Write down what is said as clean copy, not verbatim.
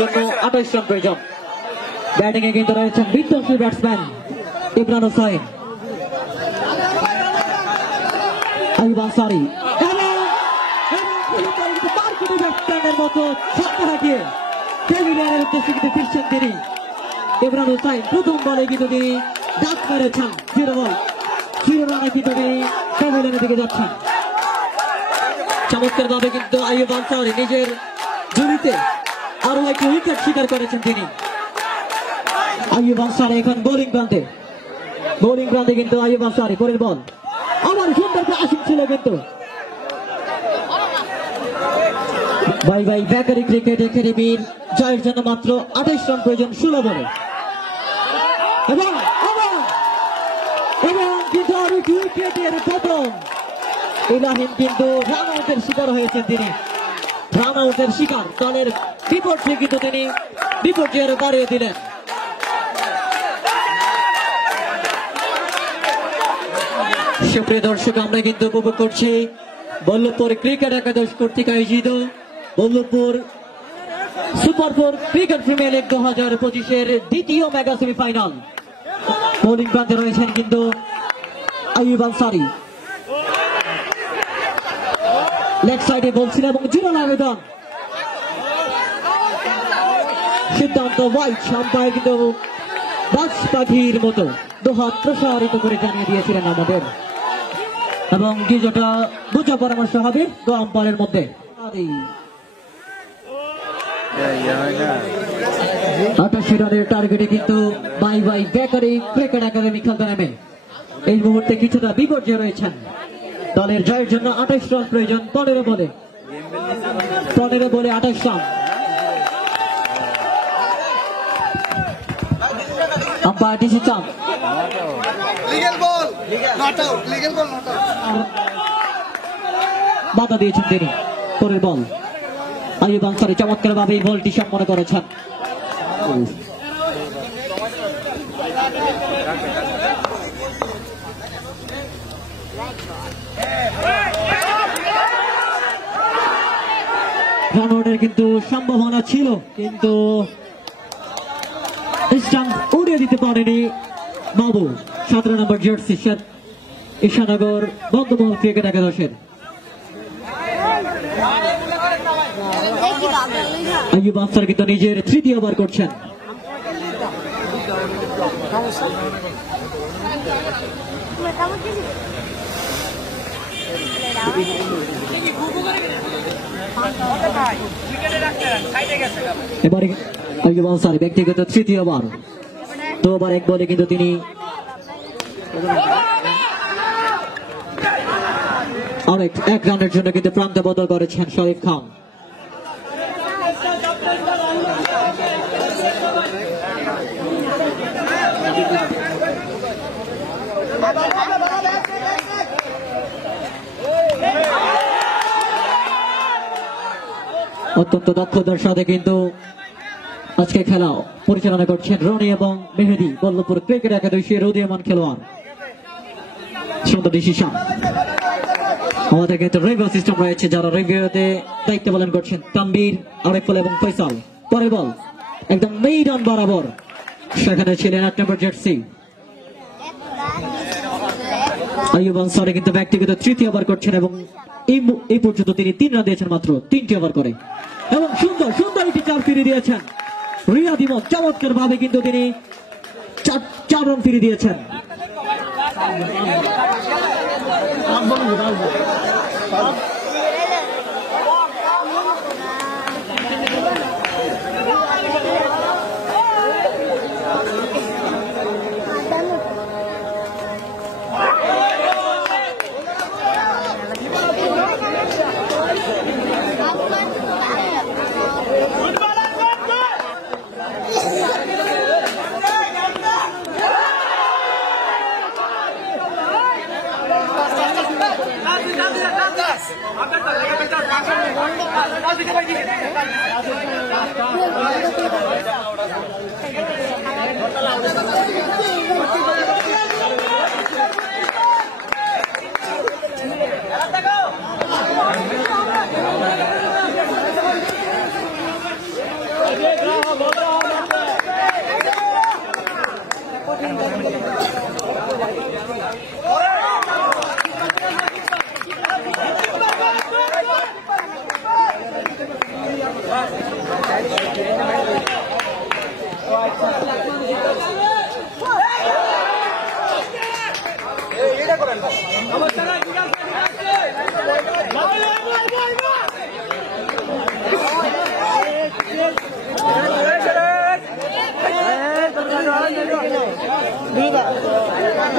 জন্য 28 রান প্রয়োজন। ব্যাটিং এ কিন্তু রয়েছেন বিধ্বংসী ব্যাটসম্যান ইমরান হোসেন, আইয়ুব আনসারী ব্যাটসম্যানের মতো ছক্কা হাঁকিয়ে প্যাভিলিয়নের উদ্দেশ্যে কিন্তু ফিরছেন তিনি। ইমরান হোসেন প্রথম বলে কিন্তু তিনি ডাক মেরেছেন 0 বল, 0 রানে কিন্তু তিনি প্যাভিলিয়নের দিকে যাচ্ছেন। চমৎকার ভাবে কিন্তু আইয়ুব আনসারী নিজের ঝুলিতে আরো একটি উইকেট শিকার করেছেন তিনি। আইয়ুব আনসারী এখন বোলিং প্রান্তে কিন্তু আইয়ুব আনসারী পরের বল, আমার সুন্দর আসিক ছিল কিন্তু ভাই বেকারি ক্রিকেট একাডেমির জয়ের জন্য মাত্র 28 রান প্রয়োজন 16 বলে। এবং কিন্তু আরো উইকেটের পতন, ইলাহিম কিন্তু রান আউটের শিকার হয়েছেন তিনি, রান আউটের শিকার। দলের বিপর্যয় কিন্তু তিনি বিপর্যয়ের বাড়িয়ে দিলেন। সুপ্রিয় দর্শক, আমরা কিন্তু উপভোগ করছি বল্লভপুর ক্রিকেট একাদশ কর্তৃক আয়োজিত Ballabhpur super 4 cricket premier league 2025-এর দ্বিতীয় মেগা সেমিফাইনাল। বোলিং প্রান্তে রয়েছেন কিন্তু আইয়ুব আনসারী, লেগ সাইডে বলছিল এবং জিরো আবেদন, সিদ্ধান্ত ওয়াইড। আম্পায়ার কিন্তু বাজ পাখির মতো দুহাত প্রসারিত করে জানিয়ে দিয়েছিলেন আমাদের, এবং কিছুটা বোঝা পরামর্শ হবে দু আম্পায়ারের মধ্যে। 88 রানের টার্গেটে কিন্তু বাই বেকারি ক্রিকেট একাডেমি খেলতে নামে এই মুহূর্তে কিছুটা বিপর্যয় রয়েছেন। দলের জয়ের জন্য 28 রান প্রয়োজন 15 বলে 28 রান। আম্পায়ার ডিসি চান বাধা দিয়েছেন তিনি। পরের বল, আইয়ুব আনসারী চমৎকার ভাবে এই বলটি সম্পন্ন করেছেন। রান আউটের কিন্তু সম্ভাবনা ছিল, কিন্তু স্টাম্প উড়িয়ে দিতে পারেনি বাবু 17 নম্বর জার্সি ঈশানগর বন্ধমহল ক্রিকেট একাদশের। আইয়ুব আনসারী কিন্তু নিজের তৃতীয় ওভার করছেন। এবারে আইয়ুব আনসারী ব্যক্তিগত তৃতীয় ওভার, তো ওভার এক বলে কিন্তু তিনি আরেক 1 রানের জন্য কিন্তু প্রান্তে বদল করেছেন শরীফ খান। অত্যন্ত দক্ষতার সাথে কিন্তু আজকে খেলা পরিচালনা করছেন রনি এবং মেহেদি, বল্লভপুর ক্রিকেট একাদশের উদীয়মান খেলোয়াড়। সুন্দর ডিসিশন। আমাদের কিন্তু রিভিউ সিস্টেম রয়েছে, যারা রিভিউতে দায়িত্ব পালন করছেন তানভীর, আরেফুল এবং ফয়সাল। পরের বল একদম মেইডান বরাবর, সেখানে ছিলেন 8 নম্বর জার্সি আইয়ুব আনসারী কিন্তু ব্যক্তিগত তৃতীয় ওভার করছেন, এবং এই পর্যন্ত তিনি 3 রান দিয়েছেন মাত্র 3টি ওভার করে, এবং সুন্দর একটি 4 ফিরে দিয়েছেন রিয়াদ ইমন। চমৎকার ভাবে কিন্তু তিনি 4 রান ফিরে দিয়েছেন। ভালো